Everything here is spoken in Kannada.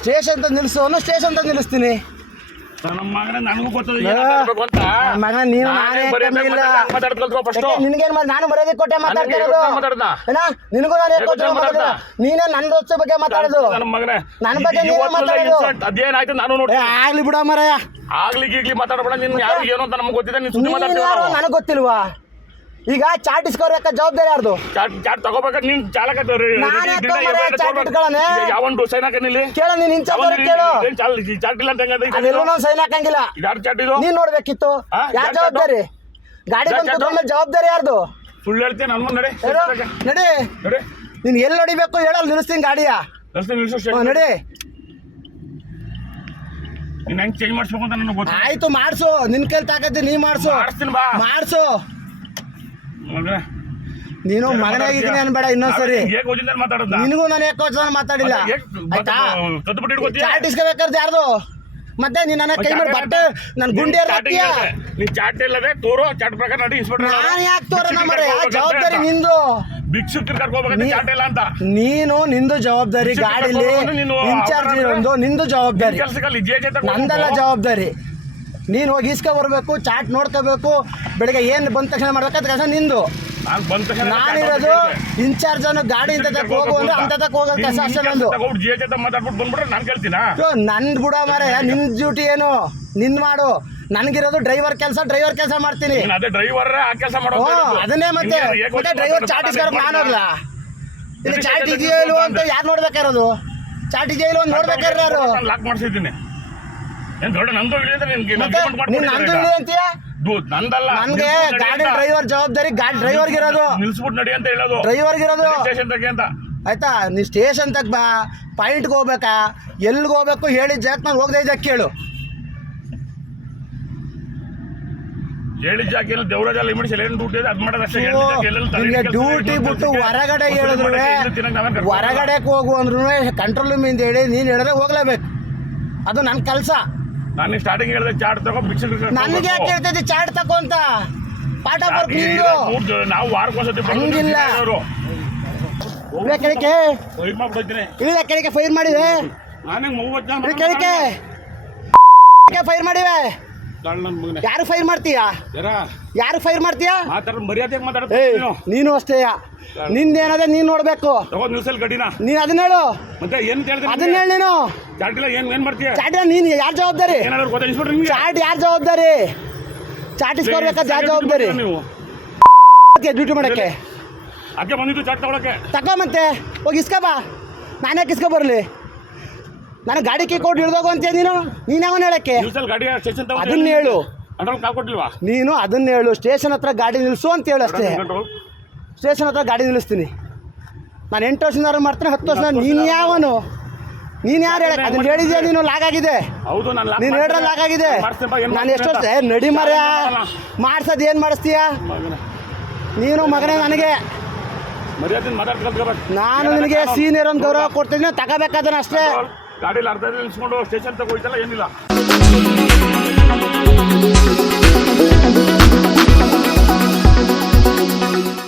ಸ್ಟೇಷನ್ ನಿಲ್ಲಿಸು ಅನ್ನೋ ಸ್ಟೇಷನ್ ನಿಲ್ಲಿಸ್ತೀನಿ. ನನ್ನ ಮಗನ ನನಗೂ ಗೊತ್ತದ ಮಗ ನೀನು ನಿನ್ಗೇನ್ ನಾನು ಮರ್ಯಾದೆ ಕೊಟ್ಟೆ ಮಾತಾಡ್ತಿರೋದು. ನಿನಗೂ ನಾನು ನೀನೇ ನನ್ನ ದೋಸ್ತ ಬಗ್ಗೆ ಮಾತಾಡೋದು, ನನ್ನ ಬಗ್ಗೆ ನೀನು ಮಾತಾಡೋದು. ಅದೇನಾಯ್ತು ನಾನು ನೋಡಿ ಆಗ್ಲಿ ಬಿಡ ಮರಯ್ಯ, ಆಗ್ಲಿ ಈಗ್ಲಿ ಮಾತಾಡಬೇಡ. ನೀನ್ ಯಾರು ಏನು ಅಂತ ನಮ್ಗೆ ಗೊತ್ತಿದೆ, ನೀನ್ ಸುದ್ದಿ ಮಾತಾಡ್ತೀವಿ. ನನಗೆ ಗೊತ್ತಿಲ್ವಾ? ಈಗ ಚಾಟ್ ಇಸ್ಕೋಬೇಕ ಜವಾಬ್ದಾರಿ ಯಾರ್ದು? ಚಾಟ್ ತಗೋಬೇಕ ನೀನ್ ಚಾಲಕ ಯಾವೊಂದು ಸೈನ್ ಹಾಕನಿಲ್ಲಿ ಕೇಳ, ನೀನ್ ಇನ್ಚಾರ್ಜ್ ಕೇಳು. ಚಾಟ್ ಇಲ್ಲ ಅಂತ ಅದೆಲ್ಲ ನಾವು ಸೈನ್ ಹಾಕಂಗಿಲ್ಲ. ಯಾರು ಚಾಟ್ ಇದು? ನೀನ್ ನೋಡ್ಬೇಕಿತ್ತು. ಯಾರು ಜವಾಬ್ದಾರಿ? ಗಾಡಿ ಬಂದ ಜವಾಬ್ದಾರಿ ಯಾರ್ದು? ಸುಳ್ಳು ಹೇಳ್ತೀನಿ ನನ್ನ ನಡಿ ನಡಿ. ನೀನ್ ಎಲ್ಲಿ ನೋಡಿಬೇಕು ಹೇಳಲ್, ನಿಲ್ಲಿಸ್ತೀನಿ ಗಾಡಿಯ. ನಡಿ. ನೀನ್ ಹೆಂಗ್ ಚೇಂಜ್ ಮಾಡಿಸ್ಬೇಕು ಅಂತ ನನಗೆ ಗೊತ್ತು. ಆಯ್ತು ಮಾಡ್ಸು, ನಿನ್ ಕೈಲಿ ತಾಕತ್ತಿ ನೀ ಮಾಡ್ಸು. ಮಾಡ್ಸು. ನೀನು ಮಗನಾಗಿದ್ದೀನಿ ಅನ್ಬೇಡ ಇನ್ನೊಂದ್ಸರಿ. ನಿನಗೂ ನಾನು ಯಾಕೆ ಮಾತಾಡಿಲ್ಲ ಆಯ್ತಾ? ಚಾಟ್ ಇಸ್ಕೋಬೇಕಾದ್ರೆ ಯಾರ್ದು? ಮತ್ತೆ ನೀನ್ ನನ್ನ ಕೈ ಮಾಡಿ ಬಟ್ಟೆ ನನ್ ಗುಂಡಿ ಚಾಟ್ ಇಲ್ಲದೆ ತೋರೋ ಚಾಟ್ ಪ್ರಕಾರ ನಡಿ. ನಾನು ಯಾಕೆ ತೋರೋಣ ಮರ? ಜವಾಬ್ದಾರಿ ನಿಂದು. ಭಿಕ್ಷುಕರು ಕರ್ಕೋಬೇಕು ಚಾಟ್ ಇಲ್ಲ ಅಂತ. ನೀನು ನಿಂದು ಜವಾಬ್ದಾರಿ, ಗಾಡಿಲಿ ಇನ್ಚಾರ್ಜ್ ಇರೋದು ನಿಂದು ಜವಾಬ್ದಾರಿ, ನಂದಲ್ಲ ಜವಾಬ್ದಾರಿ. ನೀನು ಹೋಗಿ ಇಸ್ಕೊ ಬರ್ಬೇಕು, ಚಾಟ್ ನೋಡ್ಕೋಬೇಕು, ಬೆಳಿಗ್ಗೆ ಏನು ಬಂದ ತಕ್ಷಣ ಮಾಡ್ಬೇಕಂತ ಕೆಲಸ ನಿಂದು. ನಾನಿರೋದು ಇನ್ಚಾರ್ಜ್ ಅನ್ನು ಗಾಡಿ ಇಂತ ಹೋಗು ಅಂದ್ರೆ ಅಂತ ಹೋಗೋ ಕೆಲಸ ಅಷ್ಟೇ ನಂದು. ನಂದ್ ಬಿಡ ಮಾರ, ನಿನ್ ಡ್ಯೂಟಿ ಏನು ನಿನ್ ಮಾಡು. ನನ್ಗಿರೋದು ಡ್ರೈವರ್ ಕೆಲಸ ಮಾಡ್ತೀನಿ. ಅದನ್ನೇ ಮತ್ತೆ ಡ್ರೈವರ್ ಚಾಟ್ ಇಸ್ಕೊಳಕ್ ನಾನು ಹೋಗ್ಲಾ? ಇಲ್ಲಿ ಚಾಟ್ ಇದೆಯೋ ಇಲ್ವೋ ಅಂತ ಯಾರು ನೋಡ್ಬೇಕಾರೋದು? ಚಾಟ್ ಇದೆಯೋ ಇಲ್ವೋ ನೋಡ್ಬೇಕಾದ್ರೆ ಯಾರು? ಲಾಕ್ ಮಾಡಿಸಿದ್ದೀನಿ. ನಂದು ಅಂತೀಯ? ನನ್ಗೆ ಗಾಡಿ ಡ್ರೈವರ್ ಜವಾಬ್ದಾರಿ, ಗಾಡಿ ಡ್ರೈವರ್ಗೆ ಇರೋದು. ನಿಲ್ಸ್ಬಿಟ್ಟು ನಡಿ ಅಂತ ಹೇಳೋದು ಡ್ರೈವರ್ಗೆ ಇರೋದು. ಅಂತ ಆಯ್ತಾ? ನೀ ಸ್ಟೇಷನ್ ತಗ ಬಾ, ಪಾಯಿಂಟ್ಗೆ ಹೋಗ್ಬೇಕಾ, ಎಲ್ಲಿಗೆ ಹೋಗ್ಬೇಕು ಹೇಳಿದ ಜಾಗ ನಾನು ಹೋಗದೆ ಇದ್ದಾಗ ಕೇಳು. ಹೇಳಿದ ಜಾಗ ದೇವರಾಜ ನಿಮಗೆ ಡ್ಯೂಟಿ ಬಿಟ್ಟು ಹೊರಗಡೆ ಹೇಳಿದ್ರು, ಹೊರಗಡೆಗೆ ಹೋಗು ಅಂದ್ರೂ ಕಂಟ್ರೋಲ್ ರೂಮ್ ಇಂದ ಹೇಳಿ ನೀನು ಹೇಳಿದ್ರೆ ಹೋಗ್ಲೇಬೇಕು. ಅದು ನನ್ನ ಕೆಲಸ. ನಾನು ಸ್ಟಾರ್ಟಿಂಗ್ ಹೇಳಿದೆ ಚಾಟ್ ತಗೋ, ನನಗೆ ಯಾಕೆ ಹೇಳ್ತೈತಿ ಚಾಟ್ ತಗೋ ಅಂತ? ಪಾಠ ಬರ್ಕ್ ನಿಂದು. ನಾವು ವಾರಕ್ಕೊಂದ್ಸತಿ ಹಂಗಿಲ್ಲ. ಕೆಳಕ್ಕೆ ಇಲ್ಲ, ಕೆಳಗೆ ಫೈರ್ ಮಾಡಿವೆ. ಕೆಳಕ್ಕೆ ಫೈರ್ ಮಾಡಿವೆ. ಯಾರು ಫೈರ್ ಮಾಡ್ತೀಯಾ? ಯಾರು ಫೈರ್ ಮಾಡ್ತೀಯಾ? ನೀನು ಅಷ್ಟೇ. ನಿಂದೇನದೆ ನೀನ್ ನೋಡ್ಬೇಕು. ನೀನ್ ಅದನ್ನ ಹೇಳು. ಅದನ್ನ ಹೇಳಿ ನೀನು. ಚಾಟ್ ನೀನ್ ಯಾರು ಜವಾಬ್ದಾರಿ? ಚಾಟ್ ಯಾರು ಜವಾಬ್ದಾರಿ? ಚಾಟ್ ಇಸ್ಕೊಡ್ಬೇಕಾದ್ರೆ ಯಾರು ಜವಾಬ್ದಾರಿ? ಡ್ಯೂಟಿ ಮಾಡಕ್ಕೆ ತಗೋ, ಮತ್ತೆ ಹೋಗಿ ಇಸ್ಕೊ ಬಾ. ನಾನ್ಯಾಕೆ ಇಸ್ಕೊ ಬರ್ಲಿ? ನಾನು ಗಾಡಿ ಕೈ ಕೊಟ್ಟು ಹಿಡ್ದೋಗು ಅಂತೀಯ ನೀನು? ನೀನು ಯಾವನ್ ಹೇಳಕ್ಕೆ? ಅದನ್ನ ಹೇಳು ನೀನು, ಅದನ್ನ ಹೇಳು. ಸ್ಟೇಷನ್ ಹತ್ರ ಗಾಡಿ ನಿಲ್ಲಿಸು ಅಂತ ಹೇಳು ಅಷ್ಟೇ. ಸ್ಟೇಷನ್ ಹತ್ರ ಗಾಡಿ ನಿಲ್ಲಿಸ್ತೀನಿ. ನಾನು 8 ವರ್ಷದಿಂದ ಮಾಡ್ತೀನಿ, 10 ವರ್ಷ. ನೀನು ಯಾವನು? ನೀನು ಯಾರು ಹೇಳಕ್ಕೆ? ಅದನ್ನ ಹೇಳಿದ್ಯಾ ನೀನು? ಲಾಗ್ ಆಗಿದೆ. ನೀನು ಹೇಳ್ರೆ ಲಾಗ್ ಆಗಿದೆ. ನಾನು ಎಷ್ಟು ವರ್ಷ ನಡಿ ಮರ ಮಾಡ್ಸೋದು ಏನು ಮಾಡಿಸ್ತೀಯ ನೀನು? ಮಗನೇ ನನಗೆ ನಾನು ನಿನಗೆ ಸೀನಿಯರ್ ಒಂದು ಗೌರವ ಕೊಡ್ತೀನಿ, ತಗೋಬೇಕಾದ್ರೆ ಅಷ್ಟೇ. ಗಾಡಿಯಲ್ಲಿ ಅರ್ಧ ನಿಲ್ಸ್ಕೊಂಡು ಸ್ಟೇಷನ್ ತಗೋಯ್ತಲ್ಲ, ಏನಿಲ್ಲ.